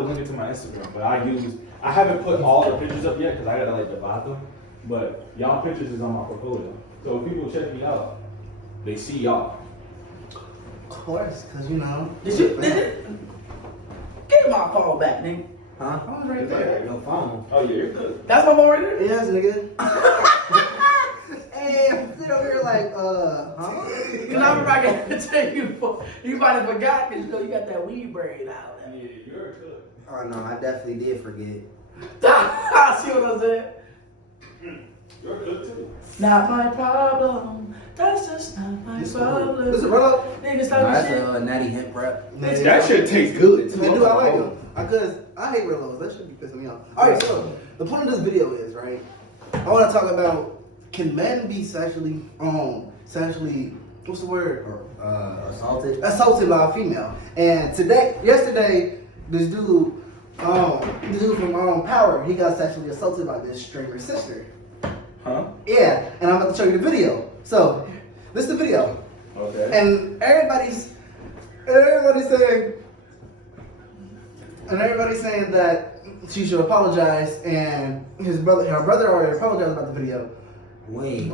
to link it to my Instagram, but I haven't put all the pictures up yet because I gotta like divide them. But y'all pictures is on my portfolio, so if people check me out, they see y'all. Of course, because you know. Get my phone back, nigga. Huh? Phone's right there. Your phone. Oh yeah, you're good. That's my phone right there? Yes, nigga. Hey, I'm sitting over here like, huh? Because I remember I got to tell you, you might have forgot because you know you got that weed braid out. Yeah, you're good. Oh no, I definitely did forget. See what I'm saying? You're good too. Not my problem. That's just not my problem. This is what up? Niggas Nah, talking that's shit. a natty hemp prep. That shit tastes good. They do, I like them. Because I hate Rillos. That should be pissing me off. Alright, so the point of this video is, right? I want to talk about, can men be sexually, what's the word? Assaulted. Assaulted by a female. And yesterday, this dude from Power, he got sexually assaulted by this stripper sister. Huh? Yeah, and I'm about to show you the video. So, this is the video. Okay. And everybody's saying that she should apologize, and her brother already apologized about the video. Wait.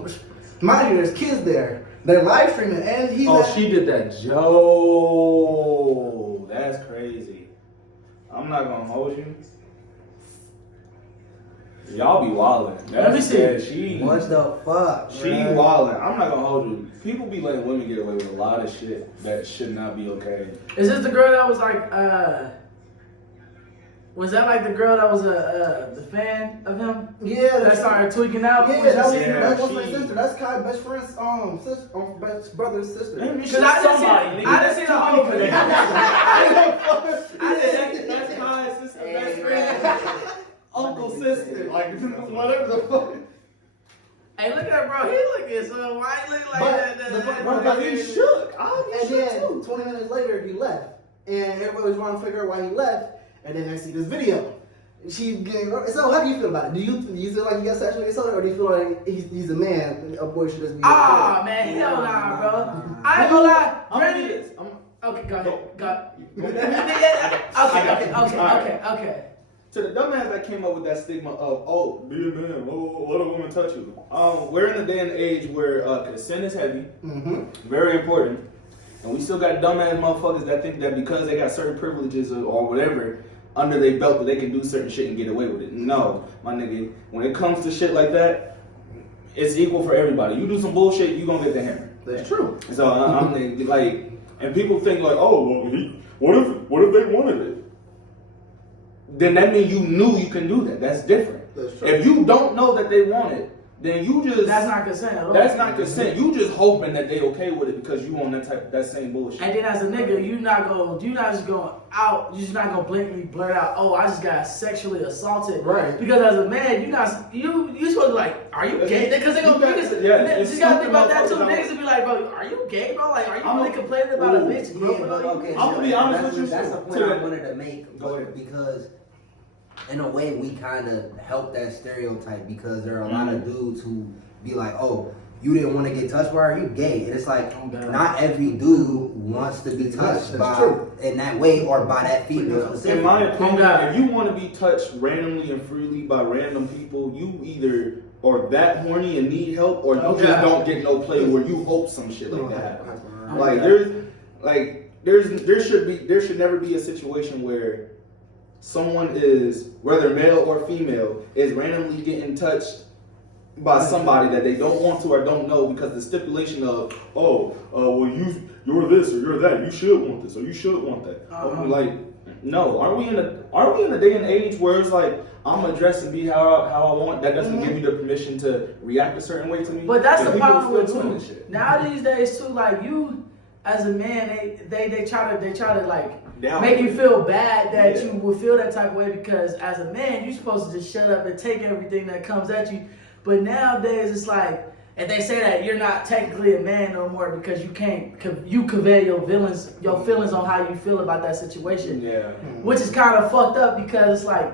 Mind you, there's kids there. They're live streaming, and she did that. Joe, that's crazy. I'm not gonna hold you. Y'all be wildin'. Let me see. What the fuck? She wildin'. I'm not gonna hold you. People be letting women get away with a lot of shit that should not be okay. Is this the girl that was like, was that like the girl that was the fan of him? Yeah, That started tweaking out? Yeah, that was my sister. That's Kai's best friend's best brother's sister. Because I didn't see the whole video. That's my sister, best friend, uncle, sister, like whatever the fuck. Hey, look at that, bro. He looking so white. Look like But he shook. And then 20 minutes later, he left, and everybody was trying to figure out why he left. And then I see this video. So how do you feel about it? Do you feel like you got sexually assaulted, or do you feel like he's a man? A boy should just be. Ah, man, hell nah, bro. I ain't gonna lie. Okay, go ahead. Okay. To the dumbass that came up with that stigma of, be a man, let a woman touch you. We're in a day and age where consent is heavy, very important, and we still got dumbass motherfuckers that think that because they got certain privileges or whatever under their belt that they can do certain shit and get away with it. No, my nigga, when it comes to shit like that, it's equal for everybody. You do some bullshit, you gonna get the hammer. That's true. So I'm like, and people think like, oh, well, what if they wanted it? Then that means you knew you can do that. That's different. That's true. If you don't know that they want it, then you just That's not consent at all. That's not consent. You just hoping that they okay with it because you on that same bullshit. And then as a nigga, you're not just gonna blatantly blurt out, oh, I just got sexually assaulted. Right. Because as a man, you supposed to be like, are you gay? Because they gonna be this. Yeah, You gotta think about that too. Niggas will be like, bro, are you gay, bro? Like, are you really complaining about a bitch? Yeah, but okay. I'm gonna be honest with you. That's the point I wanted to make. Go ahead. Because in a way, we kind of help that stereotype because there are a lot of dudes who be like, oh, you didn't want to get touched by her, you gay. And it's like, not every dude wants to be touched in that way or by that female. In my opinion, if you want to be touched randomly and freely by random people, you either are that horny and need help, or you just don't get no play where you hope some shit like that happens. There should never be a situation where someone is, whether male or female, is randomly getting touched by somebody that they don't want to or don't know because the stipulation of, well, you're this or you're that, you should want this or you should want that. Like, no, are we in a day and age where it's like, I'm gonna dress and be how I want? That doesn't give you the permission to react a certain way to me. But that's and the problem with doing too. Shit. Now these days too, like you as a man, they try to like Down make you feel bad that you will feel that type of way because as a man, you're supposed to just shut up and take everything that comes at you. But nowadays, it's like, and they say that you're not technically a man no more because you convey your feelings on how you feel about that situation. Yeah. Which is kind of fucked up because it's like,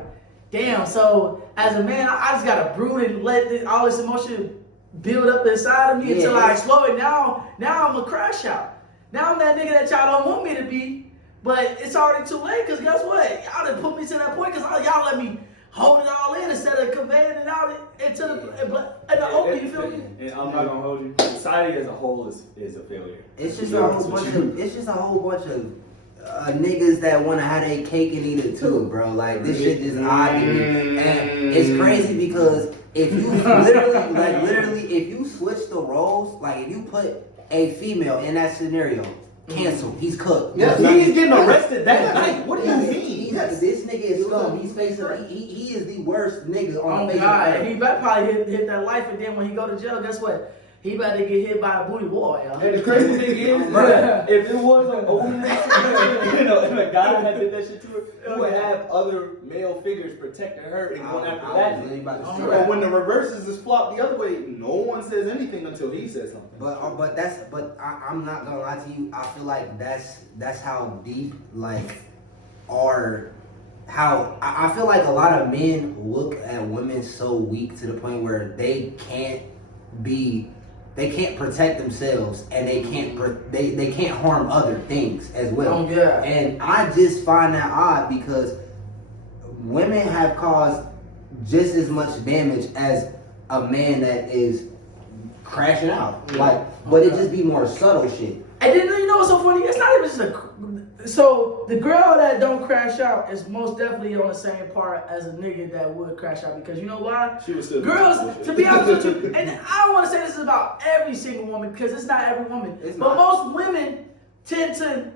damn. So as a man, I just gotta brood and let all this emotion build up inside of me until I explode. Now I'm a crash out. Now I'm that nigga that y'all don't want me to be. But it's already too late because guess what? Y'all done put me me to that point because y'all let me hold it all in instead of conveying it out into the open. You feel me? And I'm not gonna hold you. Society as a whole is a failure. It's just a whole bunch of niggas that want to have their cake and eat it too, bro. Like this shit is odd to me, and it's crazy because if you literally, if you switch the roles, like if you put a female in that scenario, cancel. He's cooked. Yeah, he's getting arrested that night. What do you mean? This nigga is scum. He's facing. He is the worst nigga on the face. God, he better probably hit that life, and then when he go to jail, guess what? He about to get hit by a booty wall, y'all. And the crazy thing is, if it was a woman, if a guy had did that shit to her, he would have other male figures protecting her and going after that. And when the reverses is flopped the other way, no one says anything until he says something. But I'm not gonna lie to you. I feel like that's how deep I feel like a lot of men look at women so weak to the point where they can't protect themselves and they can't harm other things as well. Oh, yeah. And I just find that odd because women have caused just as much damage as a man that is crashing out. But it just be more subtle shit. And then you know what's so funny? It's not even just so the girl that don't crash out is most definitely on the same part as a nigga that would crash out because you know why? She was still girls, to be honest with you, and I don't want to say this is about every single woman because it's not every woman, but most women tend to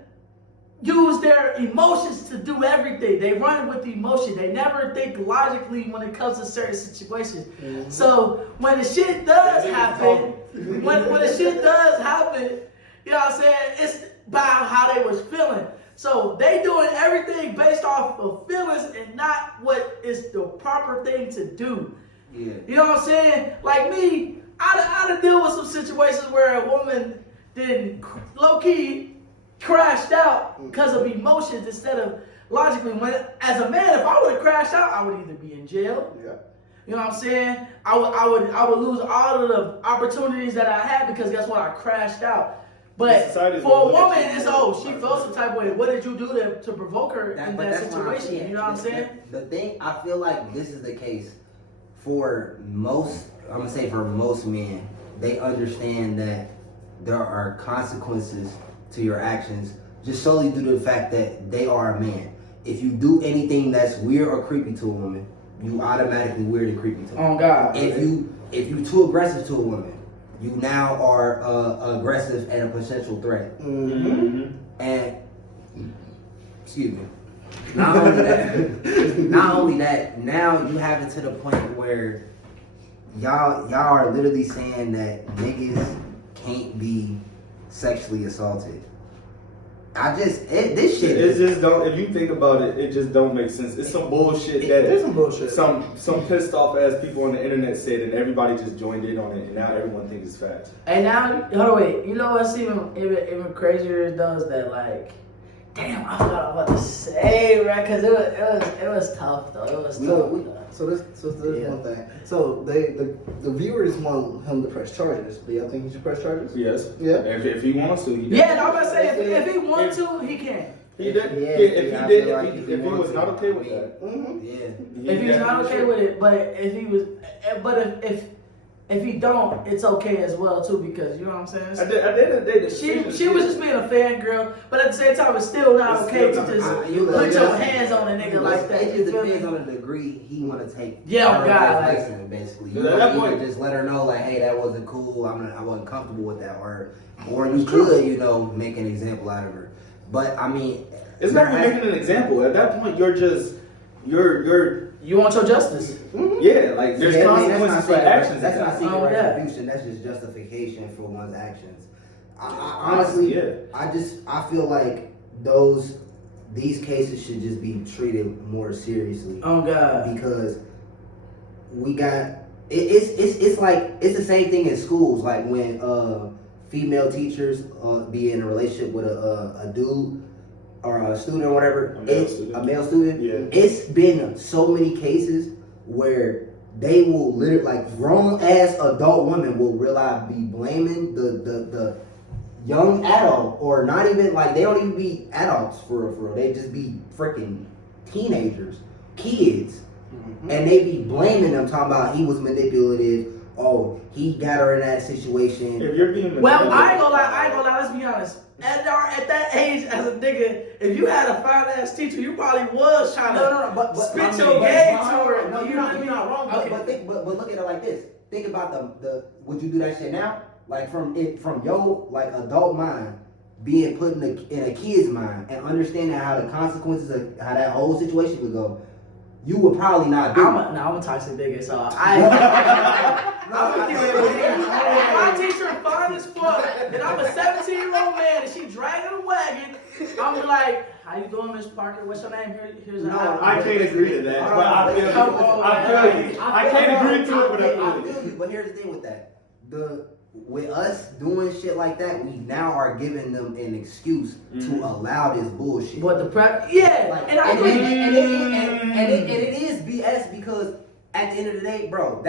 use their emotions to do everything. They run with the emotion. They never think logically when it comes to certain situations. Mm-hmm. So when the shit does happen, when the shit does happen, you know what I'm saying? It's about how they was feeling. So they doing everything based off of feelings and not what is the proper thing to do. Yeah. You know what I'm saying? Like me, I done deal with some situations where a woman then low-key crashed out because of emotions instead of logically. When as a man, if I would have crashed out, I would either be in jail. Yeah. You know what I'm saying? I would lose all of the opportunities that I had because guess what? I crashed out. But for a woman, it's she felt some type of way. What did you do to provoke her in that situation? You know what I'm saying? The thing, I feel like this is the case for most, I'm going to say for most men, they understand that there are consequences to your actions just solely due to the fact that they are a man. If you do anything that's weird or creepy to a woman, you automatically weird and creepy to her. Oh God. If you too aggressive to a woman, you now are aggressive and a potential threat. Mm-hmm. And excuse me. Not only that, now you have it to the point where y'all are literally saying that niggas can't be sexually assaulted. This shit. It just don't. If you think about it, it just don't make sense. It's some bullshit It's some bullshit. Some pissed off ass people on the internet said, and everybody just joined in on it, and now everyone thinks it's facts. And now, hold on, wait. You know what's even crazier though is that like, damn, I forgot what I was about to say, right? Because it was tough though. It was tough. So this one thing. So the viewers want him to press charges. Do y'all think he should press charges? Yes. Yeah. If he wants to, he does. Yeah, I'm gonna say if he wants to, he can. He did. If he was not okay with that. Mm-hmm. Yeah. If he's not okay with it, but if he don't, it's okay as well too because you know what I'm saying. At the end of the day, she was just being a fangirl, but at the same time, it's still not okay to just put your hands on a nigga like that. It just depends on the degree he want to take. Yeah, God, like basically. You can just let her know like, hey, that wasn't cool. I wasn't comfortable with that, or you could, make an example out of her. But I mean, it's not even making an example. At that point, you want your justice. Mm-hmm. Yeah, like there's consequences for actions. That's not seeking retribution. That's just justification for one's actions. Honestly, I feel like these cases should just be treated more seriously. Oh God, because we got it's like it's the same thing in schools. Like when female teachers be in a relationship with a dude. Or a student or whatever, a male student. Yeah. It's been so many cases where they will literally, like grown ass adult women will realize be blaming the young adult, or not even like they don't even be adults for real. They just be freaking teenagers, kids, and they be blaming them, talking about he was manipulative. Oh, he got her in that situation. If you're being Well, I ain't gonna lie, let's be honest. At that age, as a nigga, if you had a fine ass teacher, you probably was trying to but spit your game to her. No, You you're know what I mean? not wrong. Okay. But look at it like this. Think about the would you do that shit now? Like from your like adult mind being put in a kid's mind and understanding how the consequences of how that whole situation would go. You would probably not do it. I'm a toxic nigga, so I'm a keep it real. My teacher fine as fuck, and I'm a 17-year-old man, and she dragging a wagon. I'm like, how you doing, Miss Parker? What's your name? Here's an apple. I can't agree to that. But I feel you. I can't agree to it, but I feel you. But here's the thing with that. With us doing shit like that, we now are giving them an excuse to allow this bullshit. But the prep, yeah, Like, and I and agree. it is BS because at the end of the day, bro,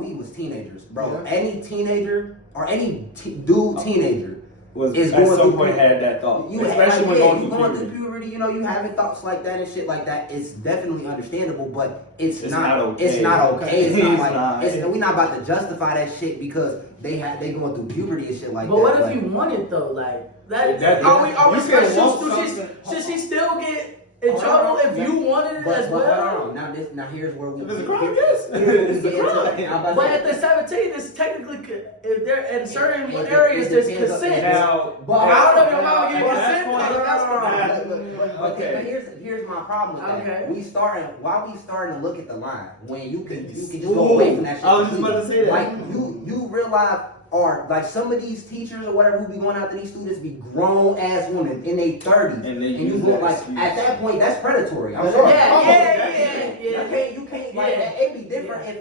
we was teenagers, bro. Yeah. Any teenager or any teenager Was is at going some through point had that thought, you especially when going going through through puberty. You know, you having thoughts like that and shit like that. It's definitely understandable, but it's not okay. It's not okay. It's not It's like not. we're not about to justify that shit because they going through puberty and shit like But that. what if Like, you want it though? Like that? That- Are we you can want should she still get in trouble if you wanted it as but well? hold on. Now here's where we. It's a crime, yes. It's a crime. But at the 17, it's technically if they're in certain areas there's consent. Now, But I don't know if your mama give That's consent. fine. Okay, Okay. but here's my problem with that. Okay. Why we starting to look at the line when you can just go away from that shit. I was just about to say that. Like you realize, or like some of these teachers or whatever who be going after these students be grown ass women in their 30s, And they you use go that like excuse. at that point that's predatory. I'm Yeah, sorry. yeah. You can't like that. It'd be different if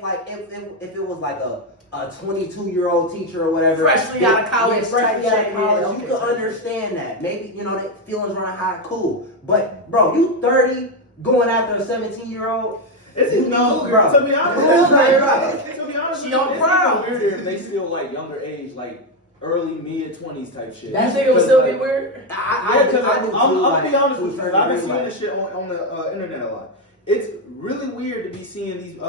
it was like a 22-year-old teacher or whatever. Freshly out of college freshly type out of shit, college. yeah, You okay, could type understand that. Maybe, that feelings run high, cool. But, bro, you 30 going after a 17-year-old? No, bro. To be honest, She it's on even proud. weirder if they still like younger age, like early mid-20s type shit. You think it would still be Like, weird? I'm gonna be honest with you, because because I've been seeing this shit on the internet a lot. It's really weird to be seeing these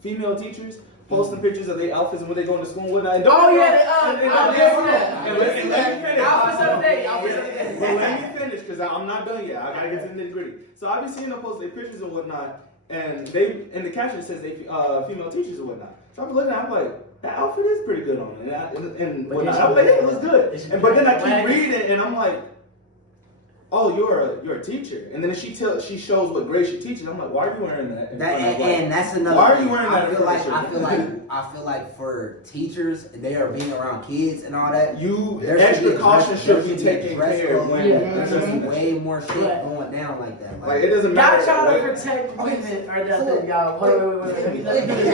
female teachers posting pictures of their outfits and when they go into school and whatnot. And Oh, don't- yeah, and- and- outfits, and- yeah. and let me finish. Outfits of the day, outfits of the day. But let me finish, because I'm not done yet. I gotta get to the nitty gritty. So I've been seeing them post their pictures and whatnot, and they in the caption says they female teachers and whatnot. So I'm looking at it, I'm like, that outfit is pretty good on it, and But whatnot. then I'm like, she- it was good. But then I keep Wagon. reading, and I'm like, oh, you're a teacher. And then she shows what grade she teaches. I'm like, why are you wearing that? in front of, like- And that's another. Why are you thing. wearing that? I feel like for teachers, they are being around kids and all that. You extra caution should be taken care of when Yeah. There should be way more shit Right. going down like that. like it doesn't matter. Y'all trying to what- protect women or that y'all. Wait.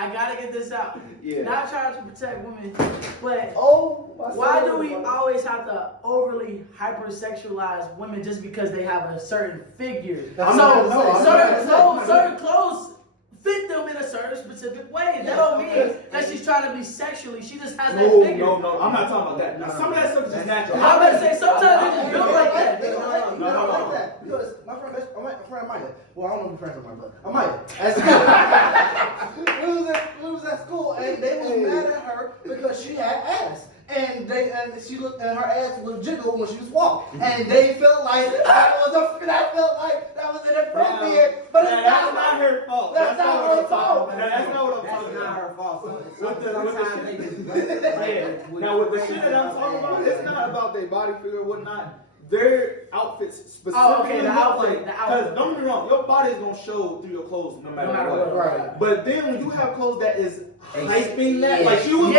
I gotta get this out. Yeah. Not trying to protect women, but Oh, why do we always have to overly hypersexualize women just because they have a certain figure? That's not- Certain clothes fit them in a certain specific way. That don't mean that she's trying to be sexually. She just has that figure. No. I'm not talking about that. Now, some of that stuff is just natural. I'm about to say sometimes they just built like that. No. Because my friend Maya, well, I don't know if you're friends with Maya, but Maya, we was at school and they was mad at her because she had ass. And she looked and her ass would jiggle when she was walking. And they felt like that was inappropriate. But it's That's not her fault. That's not her fault. That's not what I'm That's talking not about. her fault. With the Sometimes they shit- just Now with the shit that I'm talking about, it's not about their body figure or whatnot. Their outfits specifically. Oh, okay, the outfit. Because don't get me wrong, your body is gonna show through your clothes no matter what. Right. But then when you have clothes that is hyping that, like she was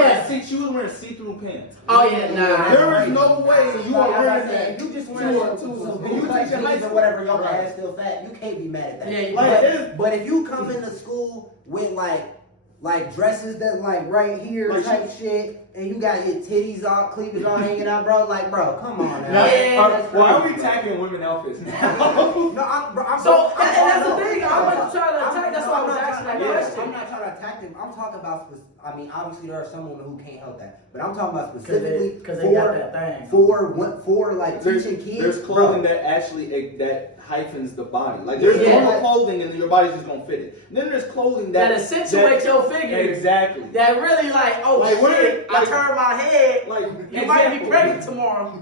wearing see-through pants. Oh yeah, nah. There is no way you are wearing that. If you just wearing some bootleg jeans or whatever, your ass still fat, you can't be mad at that. Yeah, you Like, can't. But if you come into school with like dresses that like right here Like type shit, and you got your titties all cleavage all hanging out, bro. Like, bro, come on now. Yeah. Why are we attacking women outfits now? No, I'm So, and that's the thing. I'm not trying to attack. That's why I was asking that question. I'm not trying to attack them. I'm talking about. I mean, obviously there are some women who can't help that, but I'm talking about specifically because they got that thing. For like teaching kids. There's clothing that actually that hyphens the body. Like there's normal clothing and your body's just gonna fit it. Then there's clothing that accentuates your figure. Exactly. That really like, oh like, shit, I turned my head. Like you might be pregnant tomorrow.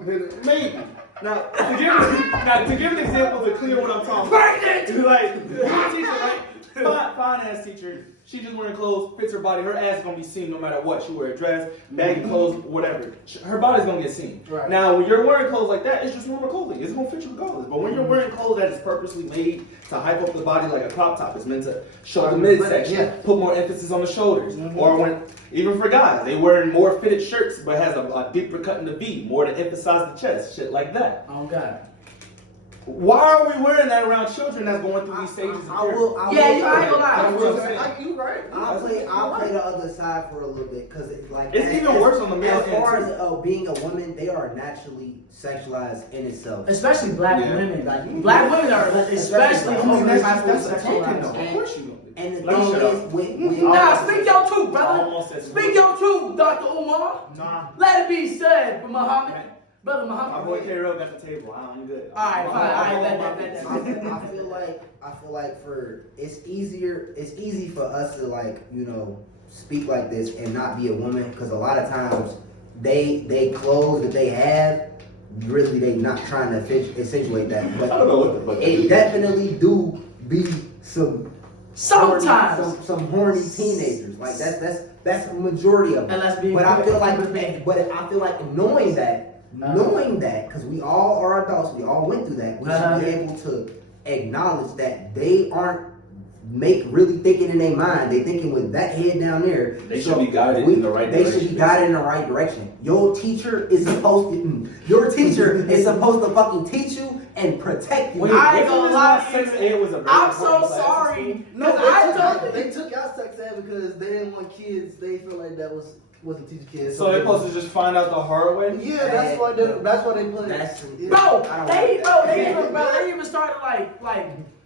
Maybe. Now to give an example to clear what I'm talking about. Pregnant! Like teacher, like fine ass teacher, she just wearing clothes, fits her body, her ass is gonna be seen no matter what. She wear a dress, baggy clothes, whatever. Her body's gonna get seen. Right. Now when you're wearing clothes like that, it's just normal clothing. It's gonna fit you regardless. But when you're wearing clothes that is purposely made to hype up the body like a crop top, it's meant to show the midsection, put more emphasis on the shoulders. Or when even for guys, they wearing more fitted shirts but has a deeper cut in the V, more to emphasize the chest, shit like that. Oh God. Why are we wearing that around children that's going through these stages? I ain't gonna lie. You right. I'll play the other side for a little bit because it's even worse on the male end. As far as being a woman, they are naturally sexualized in itself. Especially black women. Black women are especially that's sexualized. Of course you know. And the thing is, when nah, speak your truth, brother. Speak your truth, Dr. Umar. Nah. Let it be said for Muhammad. Brother Muhammad. My boy K-Rob got the table. I'm good. Alright, fine. I feel like it's easy for us to like, you know, speak like this and not be a woman because a lot of times they clothes that they have, really they not trying to accentuate that. But I don't know what the fuck it definitely do be sometimes some horny teenagers. Like that's a majority of them. But I feel like knowing that, because we all are adults, we all went through that, we should be able to acknowledge that they aren't really thinking in their mind. They thinking with that head down there. They should be guided in the right direction. They should be guided in the right direction. Your teacher is supposed to fucking teach you and protect you. I ain't gonna lie. Sex ed was a very I'm so important class. sorry. No, they took out sex ed because they didn't want kids. They feel like that wasn't teaching kids. So they're supposed to just find out the hard way? Yeah, that's why they put it.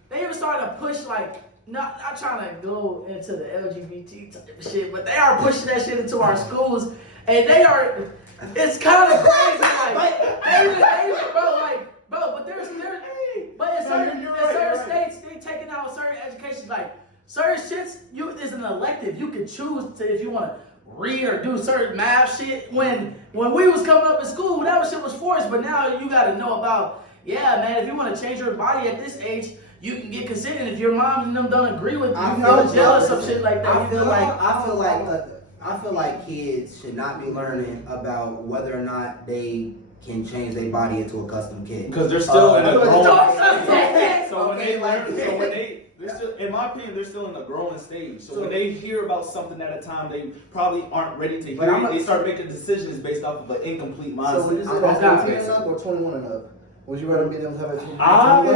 They even started to push like not trying to go into the LGBT type of shit, but they are pushing that shit into our schools, and it's kind of crazy, but in certain states they taking out certain education, like certain shits is an elective. You can choose to if you want to read or do certain math shit. When we was coming up in school, that shit was forced, but now you got to know about, man, if you want to change your body at this age, you can get consent, and if your mom and them don't agree with you, you feel jealous of shit like that. I feel like kids should not be learning about whether or not they can change their body into a custom kid. Because they're still in a growing in my opinion, they're still in a growing stage. So when they hear about something at a time, they probably aren't ready to hear it. They start making decisions based off of an incomplete mindset. So would you say that's 18 and up or 21 and up? Would you rather be able to have that 21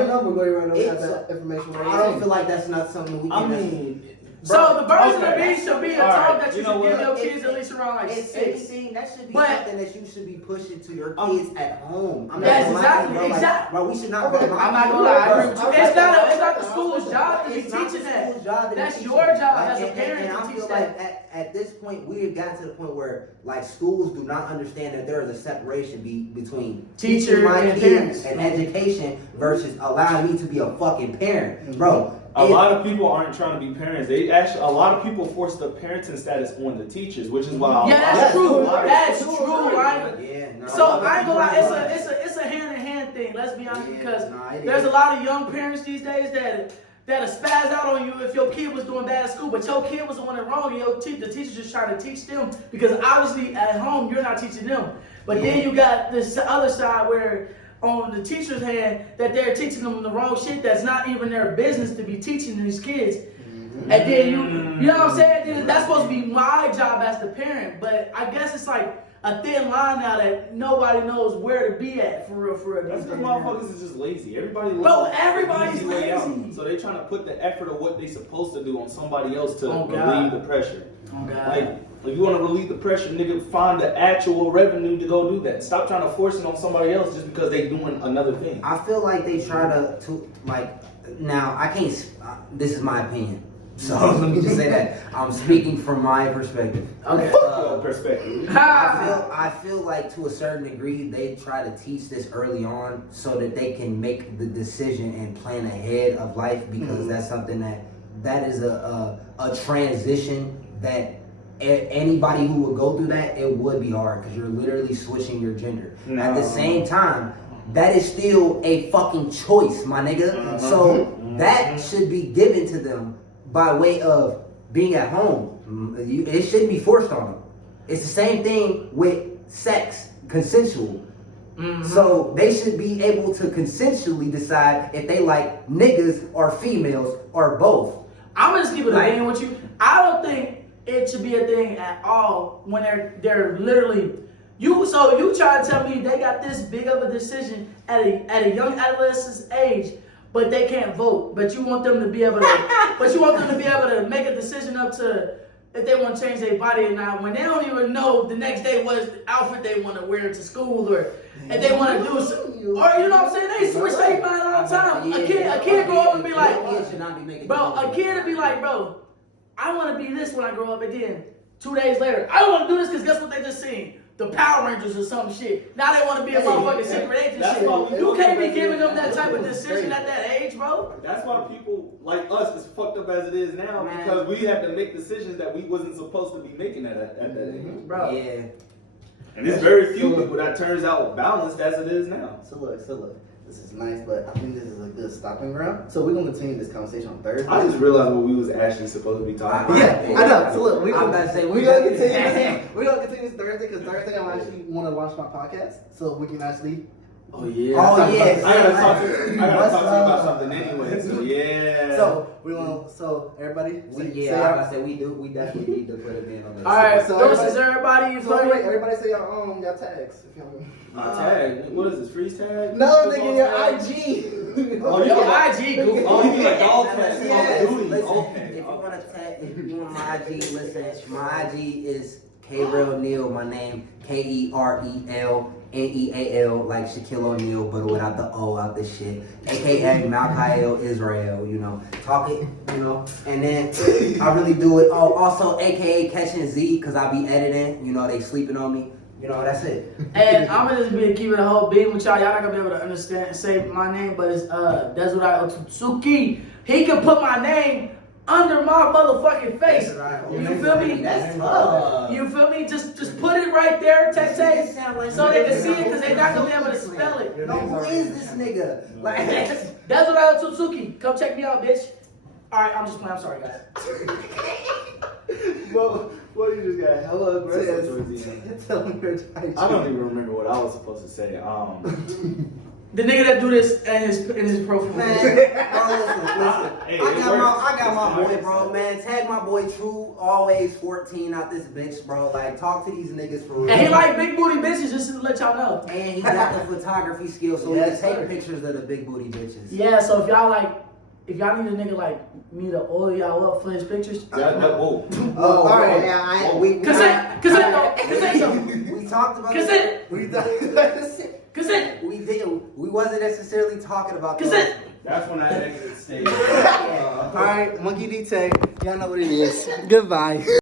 and up, or would you rather have that information? I don't feel like that's not something we can. So the version of me should be a talk that you should give your kids at least around like 6. Anything, that should be something that you should be pushing to your kids at home. Yes, exactly. Bro, we should not. I'm not gonna lie. It's not the school's job to be teaching that. That's your job as a parent to teach that. At this point, we have gotten to the point where like schools do not understand that there is a separation between teaching my kids and education versus allowing me to be a fucking parent, bro. A lot of people aren't trying to be parents. A lot of people force the parenting status on the teachers, which is why. That's true. That's true, right? Yeah. No, so I ain't gonna lie. It's a hand-in-hand thing. Let's be honest, because there's a lot of young parents these days that'll spaz out on you if your kid was doing bad at school, but your kid was doing it wrong, and the teacher's just trying to teach them, because obviously at home you're not teaching them. But then you got this other side where on the teacher's hand that they're teaching them the wrong shit that's not even their business to be teaching these kids. And then you know what I'm saying? That's supposed to be my job as the parent, but I guess it's like a thin line now that nobody knows where to be at, for real. That's because motherfuckers is just lazy. Everybody's lazy. So they trying to put the effort of what they supposed to do on somebody else to relieve the pressure. Like, if you want to relieve the pressure, nigga, find the actual revenue to go do that. Stop trying to force it on somebody else just because they doing another thing. I feel like they try to like, now I can't, this is my opinion. So let me just say that I'm speaking from my perspective. Okay. Perspective. I feel like to a certain degree they try to teach this early on so that they can make the decision and plan ahead of life, because that's something that is a transition that anybody who would go through that, it would be hard because you're literally switching your gender. No. At the same time, that is still a fucking choice, my nigga. So that should be given to them by way of being at home. It shouldn't be forced on them. It's the same thing with sex, consensual. So they should be able to consensually decide if they like niggas or females or both. I'm gonna just keep it a thing with you. I don't think it should be a thing at all when they're literally So you try to tell me they got this big of a decision at a young adolescent's age, but they can't vote. But you want them to be able to make a decision up to if they want to change their body or not, when they don't even know the next day what outfit they want to wear to school, or if they want to do some, or you know what I'm saying, they switch their mind all the time. A kid grow up and be like, bro, a kid would be like, bro, I want to be this when I grow up, and then 2 days later, I don't want to do this because guess what they just seen? The Power Rangers or some shit. Now they want to be a motherfucking secret agent shit. You can't be giving them that type of decision at that age, bro. That's why people like us is fucked up as it is now, because we have to make decisions that we wasn't supposed to be making at that age. Bro. Yeah. And there's very few people that turns out balanced as it is now. So look. This is nice, but I think this is a good stopping ground. So we're gonna continue this conversation on Thursday. I just realized what we was actually supposed to be talking about. Yeah, I know. So look, we're I'm gonna about to say, continue this. We're gonna continue this Thursday because Thursday I actually want to launch my podcast, so we can actually. Oh yeah. Oh yeah. I gotta talk to you about something anyway. So yeah. So we want. So everybody. We definitely need to put it in on the. All right, So so this is everybody. You So feel me? everybody say y'all tags. If y'all. My tag. What is this? Freeze tag? No, nigga, your IG. Oh, you Your got IG, goofy. Oh, you mean like dog tags? Yes. Call of Duty. Listen, Okay. if you want to tag, if you want my IG, listen. My IG is K-Real Neal. My name KEREL NEAL, like Shaquille O'Neal, but without the O out this shit. AKA Malkael Israel. You know, talk it. You know, and then I really do it. Oh, also AKA Catching Z, because I be editing. You know, they sleeping on me. You know, that's it. And I'm gonna just be keeping a whole beam with y'all. Y'all not gonna be able to understand say my name, but it's Desiree Otsutsuki. He can put my name under my motherfucking face. You feel me? That's tough. You feel me? Just put it right there, text, so they can see it, because they're not gonna be able to spell it. No, who is this nigga? Like, Desiree Otsutsuki. Come check me out, bitch. Alright, I'm just playing. I'm sorry, guys. Well, you just got hella aggressive towards the end. Tell me your IG. I don't even remember what I was supposed to say. The nigga that do this in his profile. man, listen. Hey, I got my boy, bro, man. Tag my boy True, always 14 out this bitch, bro. Like, talk to these niggas for real. And he like big booty bitches, just to let y'all know. And he got the photography skills, so Yes, he can sir. take pictures of the big booty bitches. Yeah, so if y'all need a nigga like me to oil y'all up for his pictures, whoa. Oh, all right. yeah, Oh, we talked about Consent. We did. We wasn't necessarily talking about Consent. That's when I exit stage. All right, Monkey D Tay. Y'all know what it is. Goodbye.